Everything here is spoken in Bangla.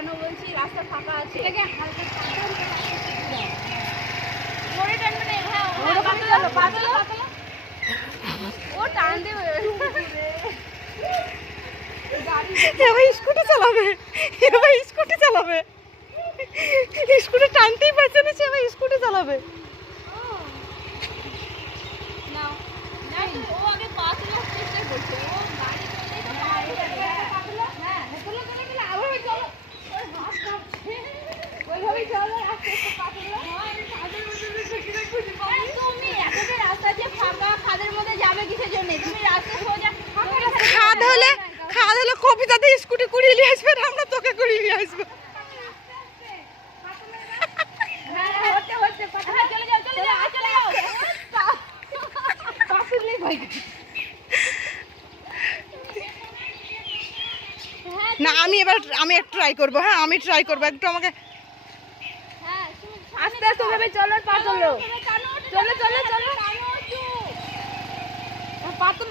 কেন বলছি রাস্তা ফাঁকা আছে এটাকে হালকা জোরে টানবে না হ্যাঁ পাতলা ও টান দেবে এবার স্কুটি চালাবে, এবার স্কুটি চালাবে, স্কুটি টানতেই পারছে না, সে এবার স্কুটি চালাবে। নাও না ও আগে পাতলা চেষ্টা করছে ও গাড়ি চলেই তো পাতলা হ্যাঁ চলো চলো চলো আবার চলো ওই হাত কাঁপছে ওইভাবেই চলো আস্তে আস্তে পাতলা আমি খাদের মধ্যে ঢুকে খুঁজে পাই তুমি এতটা রাস্তা যে ফাঁকা খাদের মধ্যে যাবে কিসের জন্য তুমি রাস্তা সোজা খাদ হলে কবিতাতে স্কুটি কুড়িয়ে নিয়ে আসবে, আর আমরা তোকে কুড়িয়ে নিয়ে আসবো। হ্যাঁ হচ্ছে হচ্ছে পাতলা চলে যাও চলে যাও চলে যাও পাতলাই ভাই না আমি একটু ট্রাই করবো, হ্যাঁ আমি ট্রাই করবো একটু, আমাকে আস্তে আস্তে ভাবে চলো পা চলো চলো চলো চলো পাতল